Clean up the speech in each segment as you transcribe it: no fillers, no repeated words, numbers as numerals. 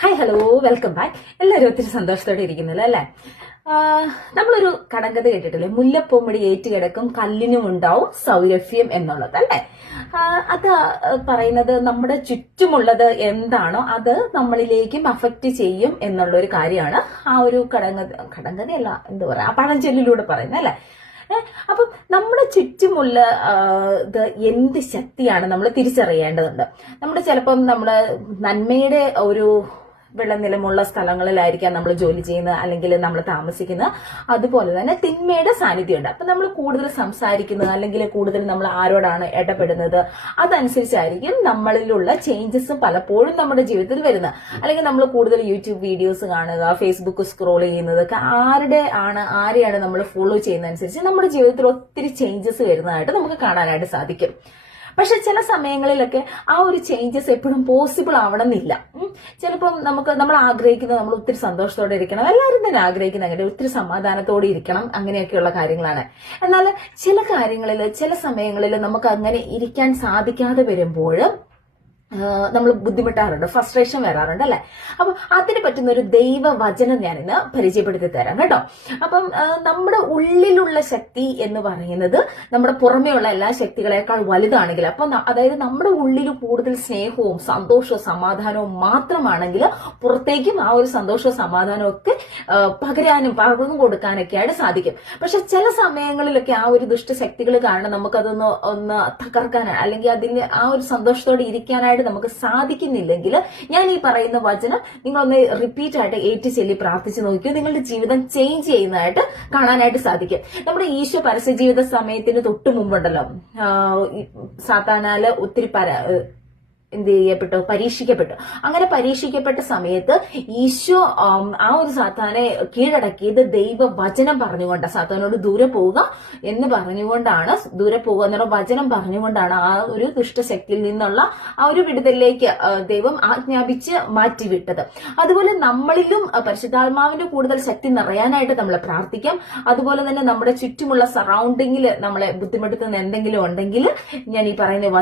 Hi hello welcome back. എല്ലാവരും ഒത്തിരി സന്തോഷത്തോടെ ഇരിക്കുന്നല്ലോ അല്ലെ. നമ്മളൊരു കടങ്കഥ കേട്ടിട്ടില്ലേ, മുല്ലപ്പൂമ്പടി ഏറ്റുകിടക്കും കല്ലിനും ഉണ്ടാവും സൗരഭ്യം എന്നുള്ളത് അല്ലെ. അത് പറയുന്നത് നമ്മുടെ ചുറ്റുമുള്ളത് എന്താണോ അത് നമ്മളിലേക്കും അഫക്റ്റ് ചെയ്യും എന്നുള്ള ഒരു കാര്യമാണ് ആ ഒരു കടങ്കഥയല്ല, എന്താ പറയാ, പഴഞ്ചൊല്ലിലൂടെ പറയുന്നത് അല്ലെ. അപ്പം നമ്മുടെ ചുറ്റുമുള്ള ഇത് എന്ത് ശക്തിയാണ് നമ്മൾ തിരിച്ചറിയേണ്ടതുണ്ട്. നമ്മുടെ ചിലപ്പം നമ്മുടെ നന്മയുടെ ഒരു വെള്ളനിലമുള്ള സ്ഥലങ്ങളിലായിരിക്കാം നമ്മൾ ജോലി ചെയ്യുന്നത് അല്ലെങ്കിൽ നമ്മൾ താമസിക്കുന്നത്. അതുപോലെ തന്നെ തിന്മയുടെ സാന്നിധ്യമുണ്ട്. അപ്പൊ നമ്മൾ കൂടുതൽ സംസാരിക്കുന്നത് അല്ലെങ്കിൽ കൂടുതൽ നമ്മൾ ആരോടാണ് ഇടപെടുന്നത് അതനുസരിച്ചായിരിക്കും നമ്മളിലുള്ള ചേഞ്ചസ് പലപ്പോഴും നമ്മുടെ ജീവിതത്തിൽ വരുന്നത്. അല്ലെങ്കിൽ നമ്മൾ കൂടുതൽ യൂട്യൂബ് വീഡിയോസ് കാണുക, ഫേസ്ബുക്ക് സ്ക്രോൾ ചെയ്യുന്നതൊക്കെ ആരെയാണ് നമ്മൾ ഫോളോ ചെയ്യുന്നതനുസരിച്ച് നമ്മുടെ ജീവിതത്തിൽ ഒത്തിരി ചേഞ്ചസ് വരുന്നതായിട്ട് നമുക്ക് കാണാനായിട്ട് സാധിക്കും. പക്ഷെ ചില സമയങ്ങളിലൊക്കെ ആ ഒരു ചേഞ്ചസ് എപ്പോഴും പോസിബിൾ ആവണമെന്നില്ല. ചിലപ്പം നമ്മൾ ആഗ്രഹിക്കുന്നത് നമ്മൾ ഒത്തിരി സന്തോഷത്തോടെ ഇരിക്കണം, എല്ലാവരും തന്നെ ആഗ്രഹിക്കുന്ന അങ്ങനെ ഒത്തിരി സമാധാനത്തോടെ ഇരിക്കണം, അങ്ങനെയൊക്കെയുള്ള കാര്യങ്ങളാണ്. എന്നാൽ ചില സമയങ്ങളിൽ നമുക്ക് അങ്ങനെ ഇരിക്കാൻ സാധിക്കാതെ വരുമ്പോൾ നമ്മൾ ബുദ്ധിമുട്ടാറുണ്ട്, ഫ്രസ്ട്രേഷൻ വരാറുണ്ട് അല്ലെ. അപ്പം അതിന് പറ്റുന്ന ഒരു ദൈവവചനം ഞാൻ ഇന്ന് പരിചയപ്പെടുത്തി തരാം കേട്ടോ. അപ്പം നമ്മുടെ ഉള്ളിലുള്ള ശക്തി എന്ന് പറയുന്നത് നമ്മുടെ പുറമേയുള്ള എല്ലാ ശക്തികളെക്കാൾ വലുതാണെങ്കിൽ, അപ്പം അതായത് നമ്മുടെ ഉള്ളിൽ കൂടുതൽ സ്നേഹവും സന്തോഷവും സമാധാനവും മാത്രമാണെങ്കിൽ പുറത്തേക്കും ആ ഒരു സന്തോഷവും സമാധാനവും ഒക്കെ പകർന്നു കൊടുക്കാനൊക്കെയായിട്ട് സാധിക്കും. പക്ഷെ ചില സമയങ്ങളിലൊക്കെ ആ ഒരു ദുഷ്ടശക്തികൾ കാരണം നമുക്കതൊന്ന് തകർക്കാൻ അല്ലെങ്കിൽ അതിന് ആ ഒരു സന്തോഷത്തോടെ ഇരിക്കാനായിട്ട് നമുക്ക് സാധിക്കുന്നില്ലെങ്കിൽ ഞാൻ ഈ പറയുന്ന വചനം നിങ്ങളൊന്ന് റിപ്പീറ്റ് ആയിട്ട് ഏറ്റുചൊല്ലി പ്രാർത്ഥിച്ചു നോക്കിയോ, നിങ്ങളുടെ ജീവിതം ചേഞ്ച് ചെയ്യുന്നതായിട്ട് കാണാനായിട്ട് സാധിക്കും. നമ്മുടെ ഈശോ പരസ്യ ജീവിത സമയത്തിന് തൊട്ട് മുമ്പുണ്ടല്ലോ, സാത്താനാല് ഒത്തിരി പരീക്ഷിക്കപ്പെട്ടു. അങ്ങനെ പരീക്ഷിക്കപ്പെട്ട സമയത്ത് ഈശോ ആ ഒരു സാത്താനെ കീഴടക്കിയത് ദൈവവചനം പറഞ്ഞുകൊണ്ടാണ്. സാത്താനോട് ദൂരെ പോവുക എന്ന് പറഞ്ഞുകൊണ്ടാണ്, ദൂരെ പോകുക എന്നുള്ള വചനം പറഞ്ഞുകൊണ്ടാണ് ആ ഒരു ദുഷ്ടശക്തിയിൽ നിന്നുള്ള ആ ഒരു വിടുതലിലേക്ക് ദൈവം ആജ്ഞാപിച്ച് മാറ്റിവിട്ടത്. അതുപോലെ നമ്മളിലും പരിശുദ്ധാത്മാവിന്റെ കൂടുതൽ ശക്തി നിറയാനായിട്ട് നമ്മൾ പ്രാർത്ഥിക്കാം. അതുപോലെ തന്നെ നമ്മുടെ ചുറ്റുമുള്ള സറൗണ്ടിങ്ങിൽ നമ്മളെ ബുദ്ധിമുട്ടുന്ന എന്തെങ്കിലും ഉണ്ടെങ്കിൽ ഞാൻ ഈ പറയുന്ന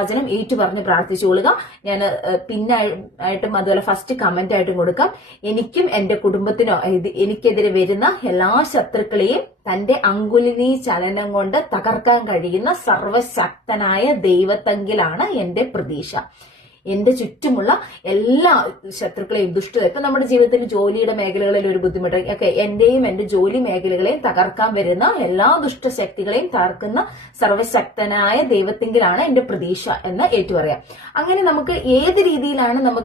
വചനം ഏറ്റു പറഞ്ഞ് പ്രാർത്ഥിച്ചുകൊള്ളുക. ഞാൻ പിന്നായിട്ടും അതുപോലെ ഫസ്റ്റ് കമന്റ് ആയിട്ടും കൊടുക്കാം. എനിക്കും എന്റെ കുടുംബത്തിനോ എനിക്കെതിരെ വരുന്ന എല്ലാ ശത്രുക്കളെയും തന്റെ അങ്കുലിനീ ചലനം കൊണ്ട് തകർക്കാൻ കഴിയുന്ന സർവശക്തനായ ദൈവത്തെങ്കിലാണ് എന്റെ പ്രതീക്ഷ. എന്റെ ചുറ്റുമുള്ള എല്ലാ ശത്രുക്കളെയും ദുഷ്ടത, ഇപ്പൊ നമ്മുടെ ജീവിതത്തിൽ ജോലിയുടെ മേഖലകളിൽ ഒരു ബുദ്ധിമുട്ട് ഒക്കെ, എന്റെയും എന്റെ ജോലി മേഖലകളെയും തകർക്കാൻ വരുന്ന എല്ലാ ദുഷ്ടശക്തികളെയും തകർക്കുന്ന സർവശക്തനായ ദൈവത്തെങ്കിലാണ് എന്റെ പ്രതീക്ഷ എന്ന് ഏറ്റുപറയാം. അങ്ങനെ നമുക്ക് ഏത് രീതിയിലാണ് നമുക്ക്